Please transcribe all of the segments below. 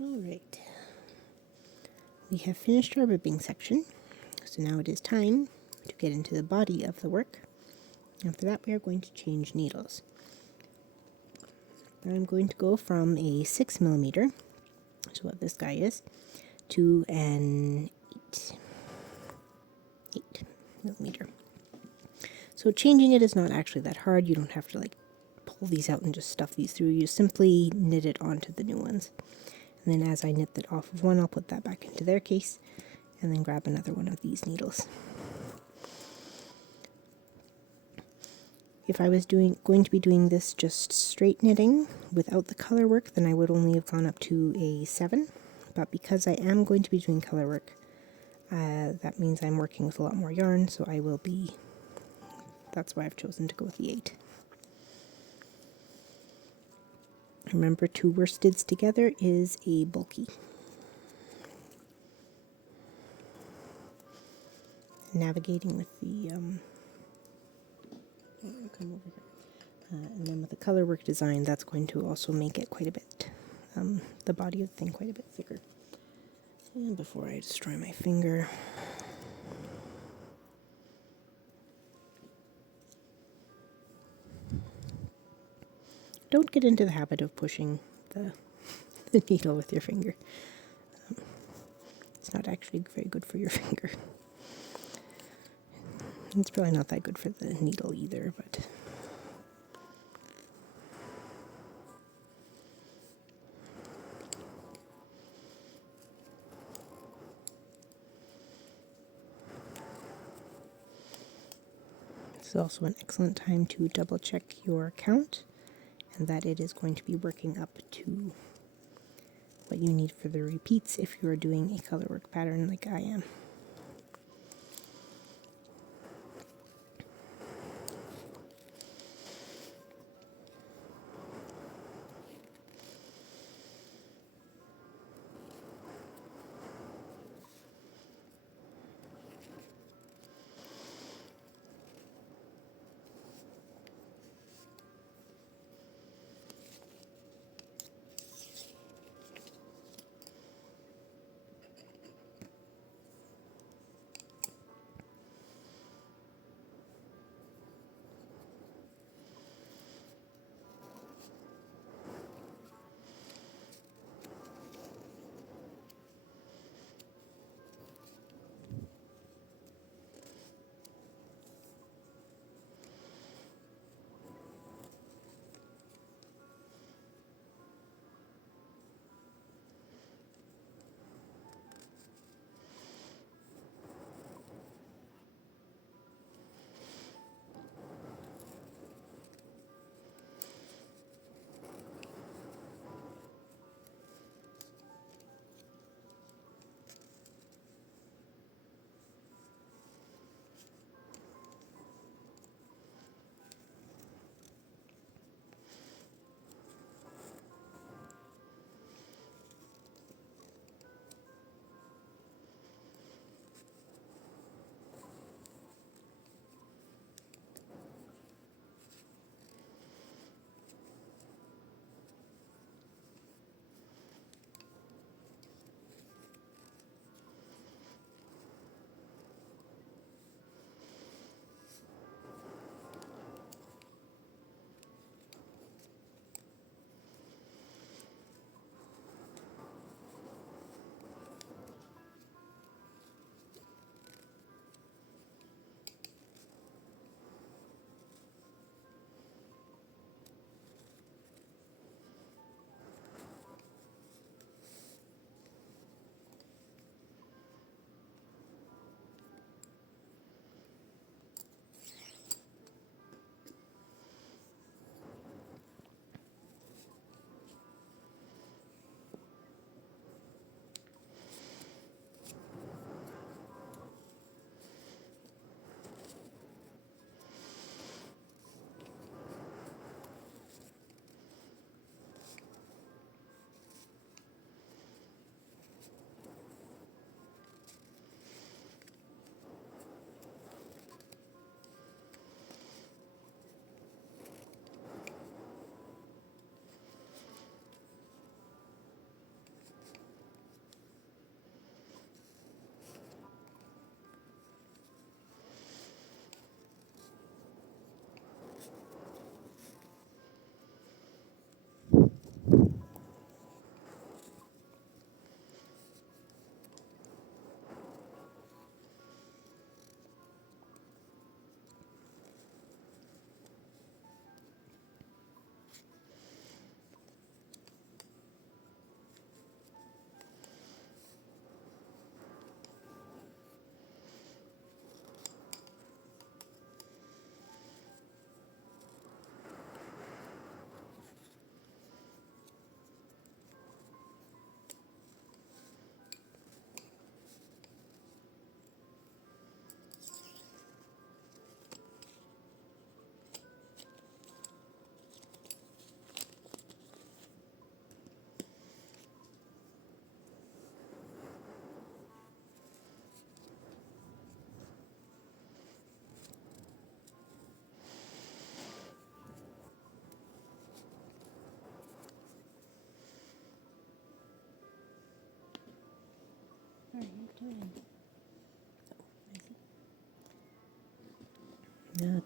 Alright, we have finished our ribbing section, so now it is time to get into the body of the work. And for that we are going to change needles. I'm going to go from a 6mm, which is what this guy is, to an 8mm. So changing it is not actually that hard. You don't have to like pull these out and just stuff these through. You simply knit it onto the new ones. And then as I knit that off of one, I'll put that back into their case and then grab another one of these needles. If I was going to be doing this just straight knitting without the color work, then I would only have gone up to a 7. But because I am going to be doing color work, that means I'm working with a lot more yarn, so I will be, that's why I've chosen to go with the 8. Remember, 2 worsteds together is a bulky. Navigating with the, come over here. And then with the color work design, that's going to also make it quite a bit, the body of the thing quite a bit thicker. And before I destroy my finger, don't get into the habit of pushing the needle with your finger. It's not actually very good for your finger. It's probably not that good for the needle either, but this is also an excellent time to double check your count and that it is going to be working up to what you need for the repeats if you are doing a color work pattern like I am.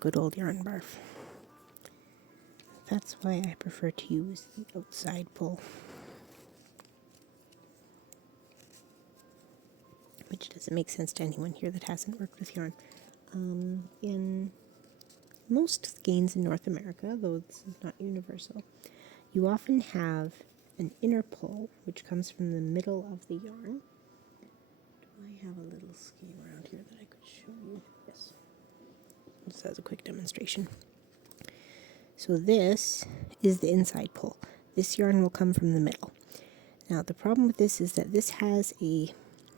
Good old yarn barf. That's why I prefer to use the outside pull, which doesn't make sense to anyone here that hasn't worked with yarn. In most skeins in North America, though this is not universal, you often have an inner pull, which comes from the middle of the yarn. Do I have a little skein around here that I could show you? Yes. Just as a quick demonstration. So this is the inside pull. This yarn will come from the middle. Now the problem with this is that this has a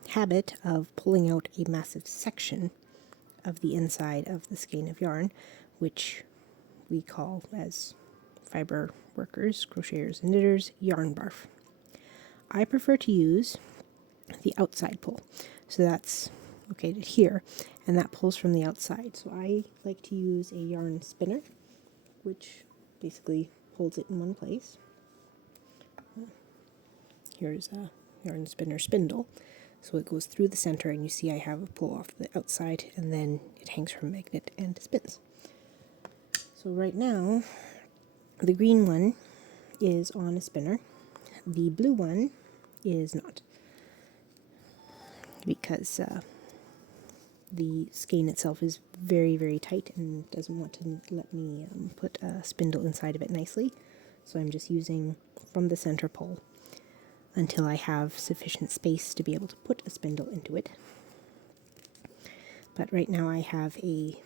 habit of pulling out a massive section of the inside of the skein of yarn, which we call, as fiber workers, crocheters and knitters, yarn barf. I prefer to use the outside pull. So that's located here, and that pulls from the outside. So I like to use a yarn spinner, which basically holds it in one place. Here's a yarn spinner spindle. So it goes through the center, and you see I have a pull off the outside, and then it hangs from a magnet and spins. So right now, the green one is on a spinner. The blue one is not, because the skein itself is very, very tight and doesn't want to let me put a spindle inside of it nicely. So I'm just using from the center pole until I have sufficient space to be able to put a spindle into it. But right now I have a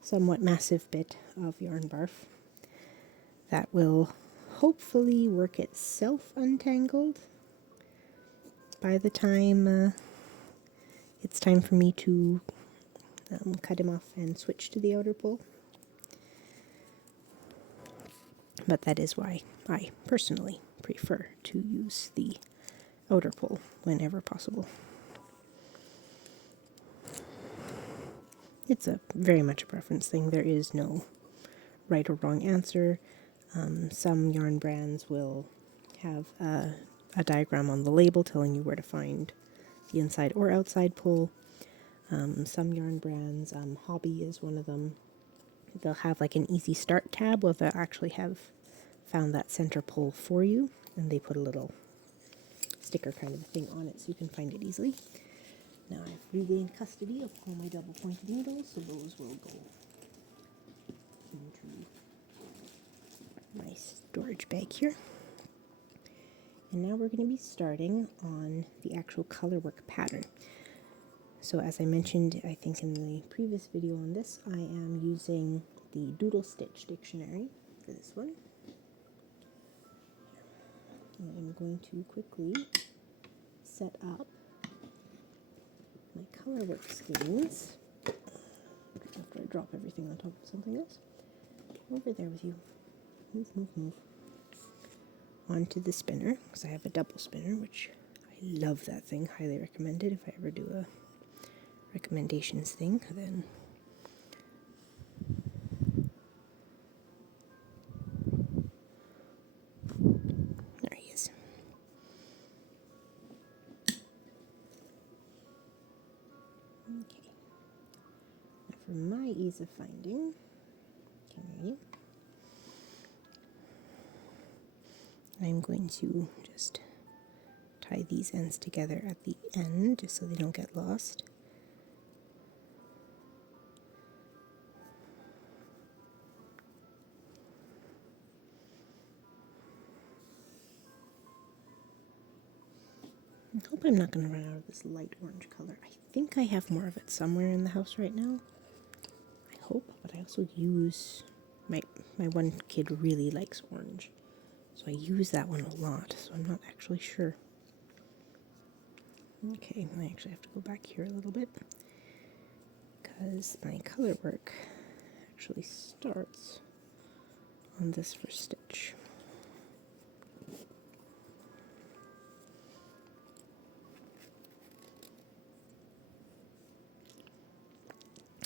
somewhat massive bit of yarn barf that will hopefully work itself untangled by the time it's time for me to cut him off and switch to the outer pull. But that is why I personally prefer to use the outer pull whenever possible. It's very much a preference thing. There is no right or wrong answer. Some yarn brands will have a diagram on the label telling you where to find the inside or outside pull. Some yarn brands, Hobby is one of them, they'll have like an easy start tab where they'll actually have found that center pull for you, and they put a little sticker kind of thing on it so you can find it easily. Now I've regained custody of all my double pointed needles, so those will go into my storage bag here. And now we're going to be starting on the actual colorwork pattern. So as I mentioned, I think in the previous video on this, I am using the Doodle Stitch dictionary for this one. And I'm going to quickly set up my colorwork skeins after I drop everything on top of something else. Over there with you. Move, move, move. Onto the spinner, because I have a double spinner, which I love that thing. Highly recommended. If I ever do a recommendations thing, then there he is. Okay. Now for my ease of finding, I'm going to just tie these ends together at the end just so they don't get lost. I hope I'm not going to run out of this light orange color. I think I have more of it somewhere in the house right now. I hope, but I also use, my one kid really likes orange, so I use that one a lot, so I'm not actually sure. Okay, I actually have to go back here a little bit, because my color work actually starts on this first stitch.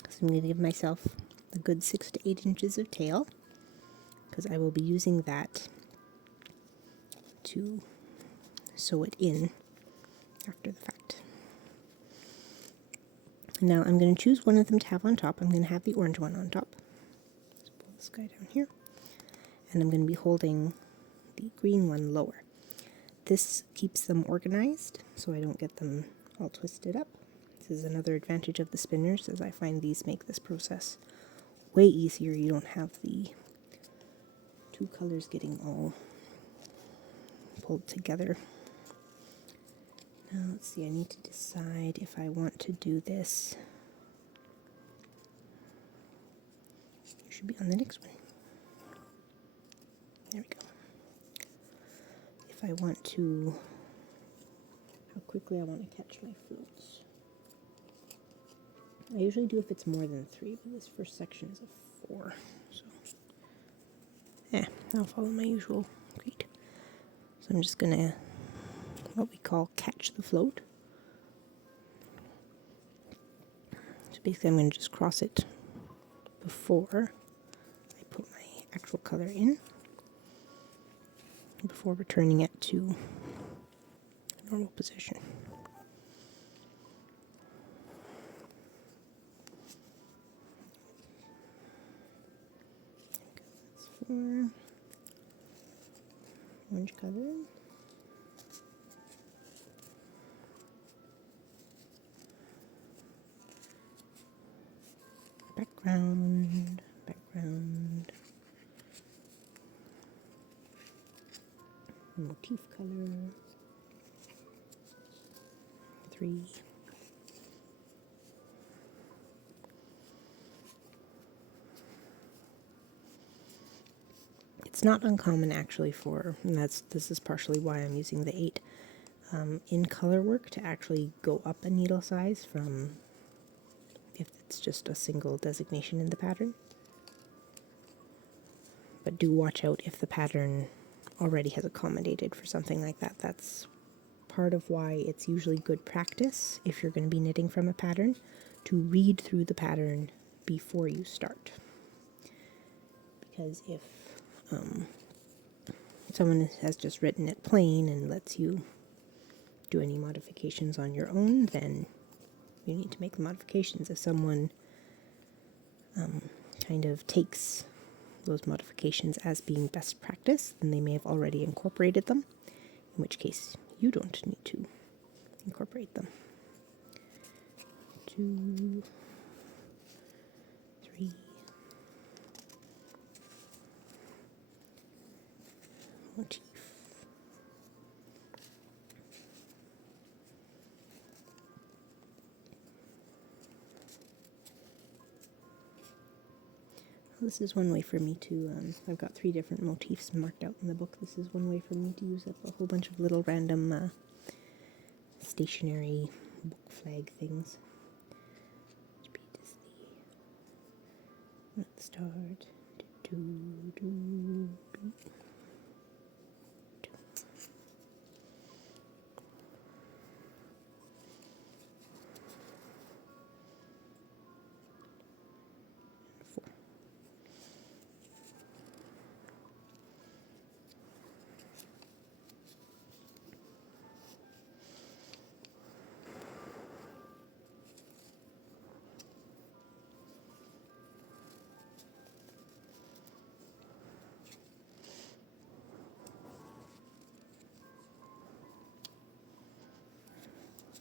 So I'm going to give myself a good 6 to 8 inches of tail, because I will be using that to sew it in after the fact. Now I'm going to choose one of them to have on top. I'm going to have the orange one on top. Let's pull this guy down here. And I'm going to be holding the green one lower. This keeps them organized so I don't get them all twisted up. This is another advantage of the spinners, as I find these make this process way easier. You don't have the two colors getting all pulled together. Now let's see, I need to decide if I want to do this. You should be on the next one. There we go. If I want to, how quickly I want to catch my floats. I usually do if it's more than 3, but this first section is a 4. So, I'll follow my usual grid. So I'm just gonna, what we call catch the float. So basically I'm gonna just cross it before I put my actual color in, before returning it to normal position. That's 4. Orange color. Background, background. Motif color. 3. It's not uncommon actually and this is partially why I'm using the 8 in color work, to actually go up a needle size from, if it's just a single designation in the pattern. But do watch out if the pattern already has accommodated for something like that. That's part of why it's usually good practice, if you're going to be knitting from a pattern, to read through the pattern before you start. Because if someone has just written it plain and lets you do any modifications on your own, then you need to make the modifications. If someone kind of takes those modifications as being best practice, then they may have already incorporated them, in which case you don't need to incorporate them. 2, 3. Motif. This is one way for me to, I've got 3 different motifs marked out in the book. This is one way for me to use up a whole bunch of little random stationary book flag things. Which beat is the, let's start.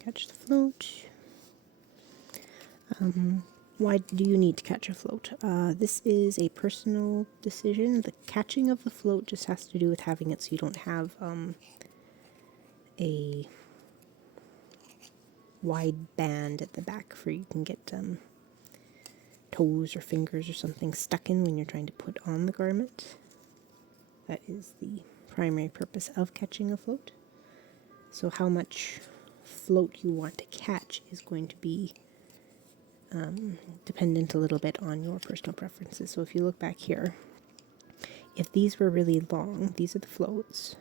Catch the float. Why do you need to catch a float? This is a personal decision. The catching of the float just has to do with having it so you don't have a wide band at the back for you can get toes or fingers or something stuck in when you're trying to put on the garment. That is the primary purpose of catching a float. So how much float you want to catch is going to be dependent a little bit on your personal preferences. So if you look back here, if these were really long, these are the floats.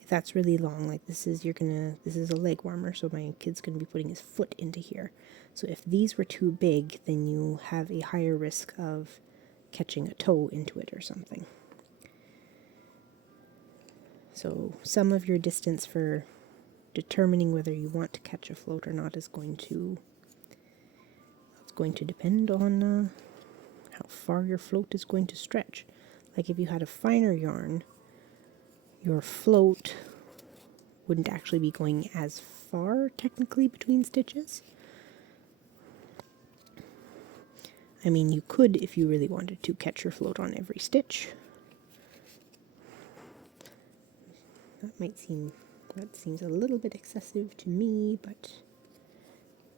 If that's really long, like this is a leg warmer, so my kid's gonna be putting his foot into here. So if these were too big, then you have a higher risk of catching a toe into it or something. So some of your distance for determining whether you want to catch a float or not is going to going to depend on how far your float is going to stretch. Like if you had a finer yarn, your float wouldn't actually be going as far technically between stitches. I mean, you could if you really wanted to catch your float on every stitch. That seems a little bit excessive to me, but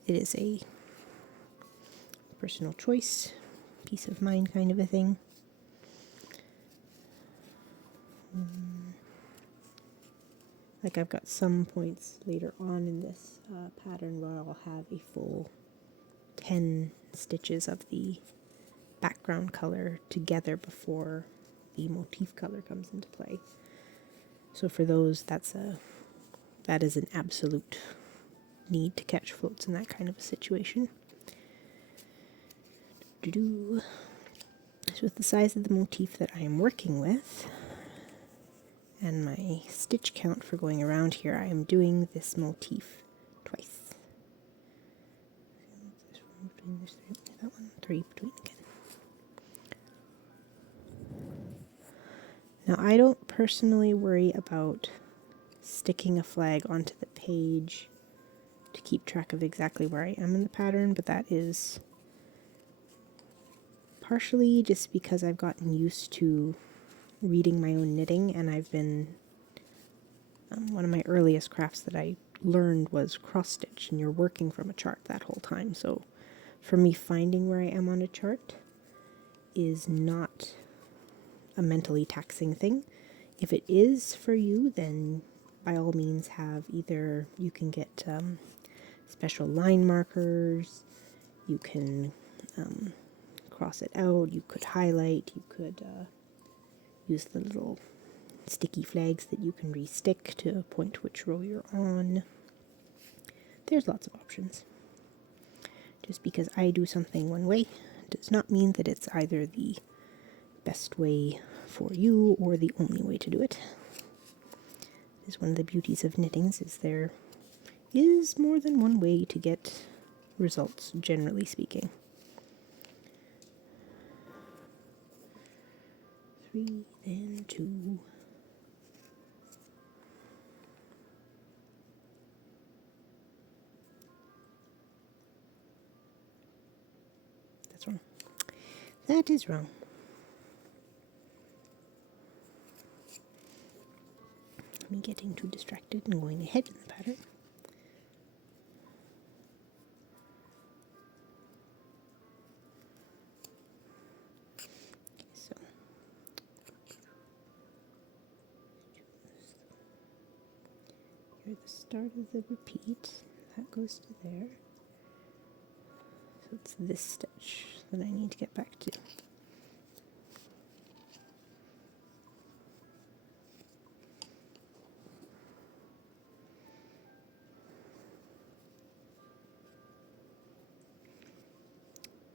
it is a personal choice, peace of mind kind of a thing. Like I've got some points later on in this pattern where I'll have a full 10 stitches of the background color together before the motif color comes into play. So for those, that is an absolute need to catch floats in that kind of a situation. So with the size of the motif that I am working with, and my stitch count for going around here, I am doing this motif twice. That one, 3 between again. Now I don't personally worry about sticking a flag onto the page to keep track of exactly where I am in the pattern, but that is partially just because I've gotten used to reading my own knitting, and I've been one of my earliest crafts that I learned was cross stitch, and you're working from a chart that whole time. So for me, finding where I am on a chart is not a mentally taxing thing. If it is for you, then by all means have either, you can get special line markers, you can cross it out, you could highlight, you could use the little sticky flags that you can re-stick to point which row you're on. There's lots of options. Just because I do something one way does not mean that it's either the best way for you or the only way to do it. Is one of the beauties of knittings, is there is more than one way to get results, generally speaking. 3, then 2. That's wrong. That is wrong. Me getting too distracted and going ahead in the pattern. Okay, so here at the start of the repeat, that goes to there. So it's this stitch that I need to get back to.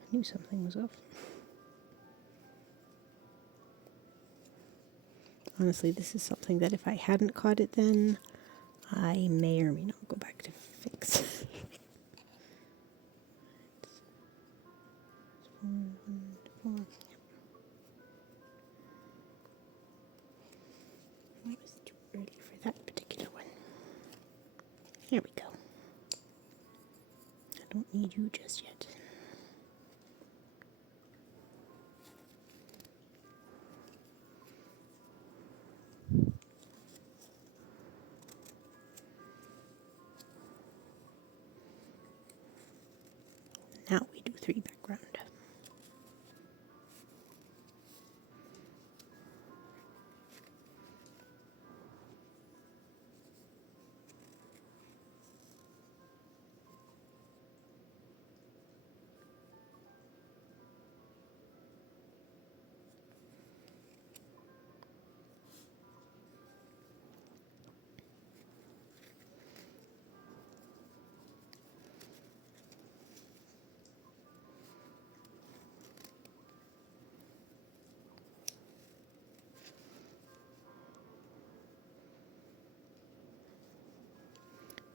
I knew something was off. Honestly, this is something that if I hadn't caught it then, I may or may not go back to fix. It was too early for that particular one. Here we go. I don't need you just yet. Now we do 3 background.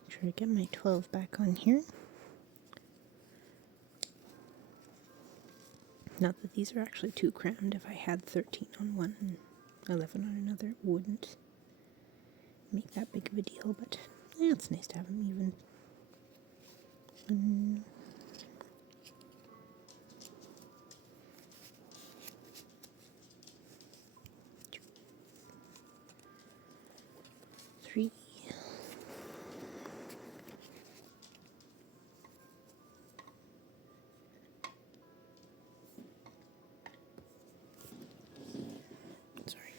Try to get my 12 back on here. Not that these are actually too crammed. If I had 13 on one and 11 on another, it wouldn't make that big of a deal, but yeah, it's nice to have them even. Three. Sorry.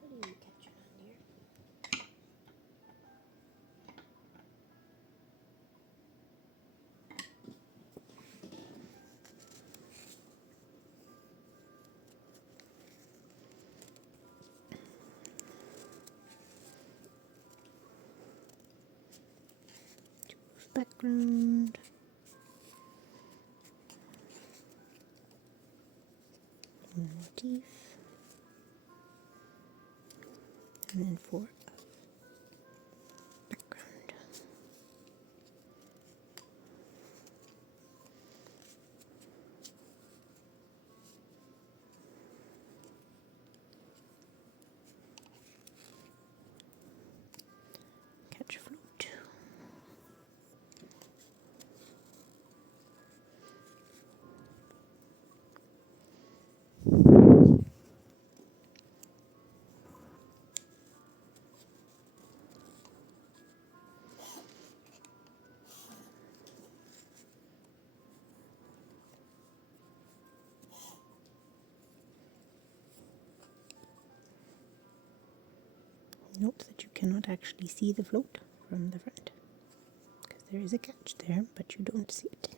What are you catching on here? Background. Motif. And then 4 of background. Catch float. Note that you cannot actually see the float from the front, because there is a catch there, but you don't see it.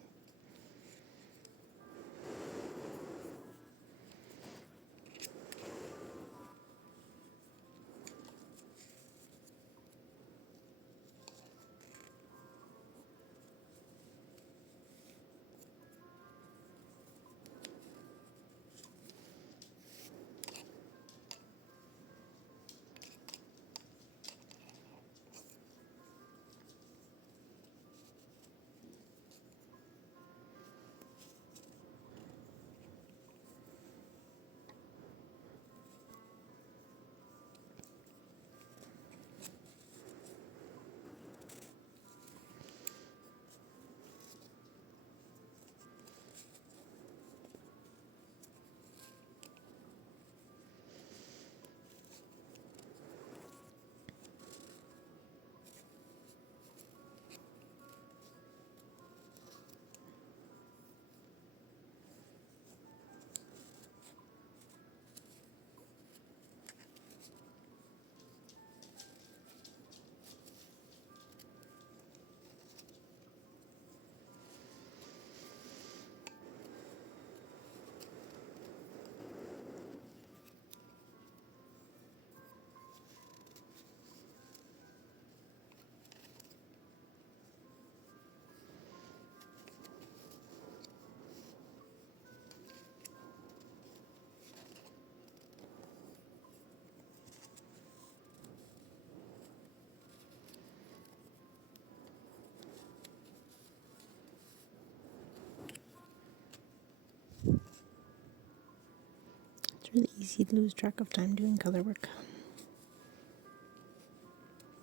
It's really easy to lose track of time doing color work,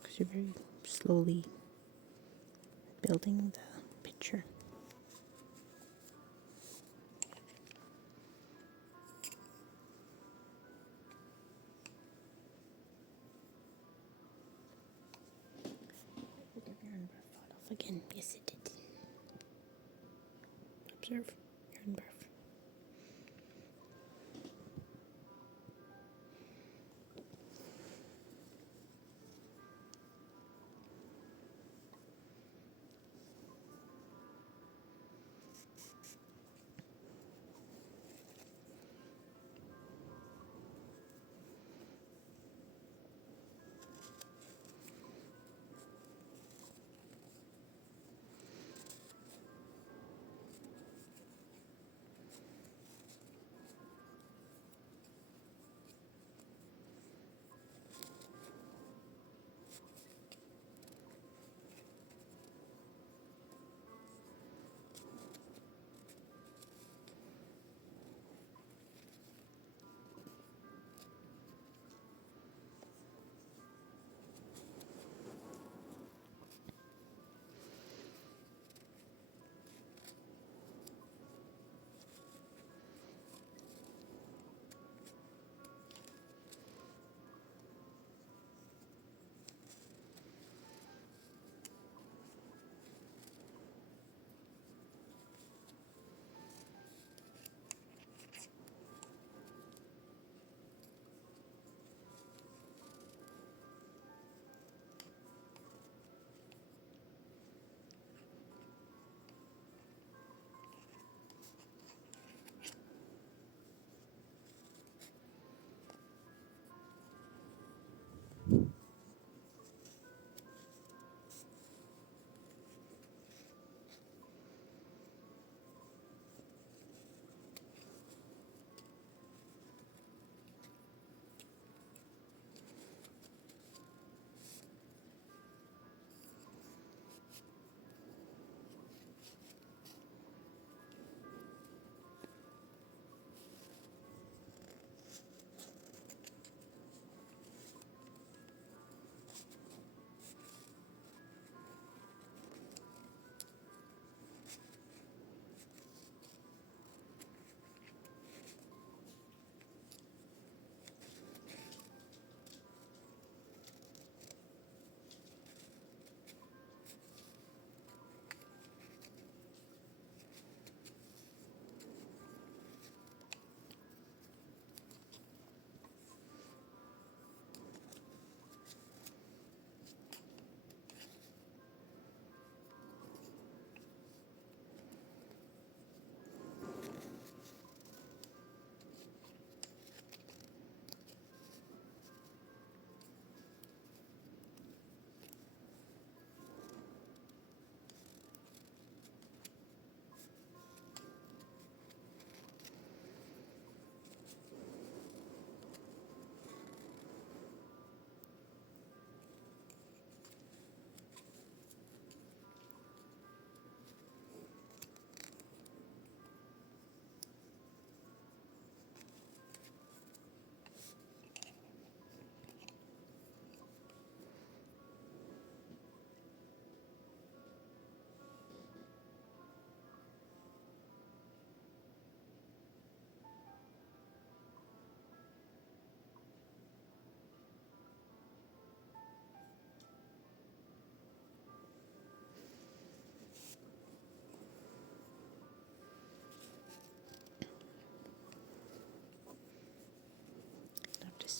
because you're very slowly building the picture. Look at your unburf fall off again. Yes, it did. Observe your unburf.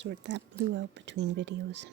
sort that blue out between videos.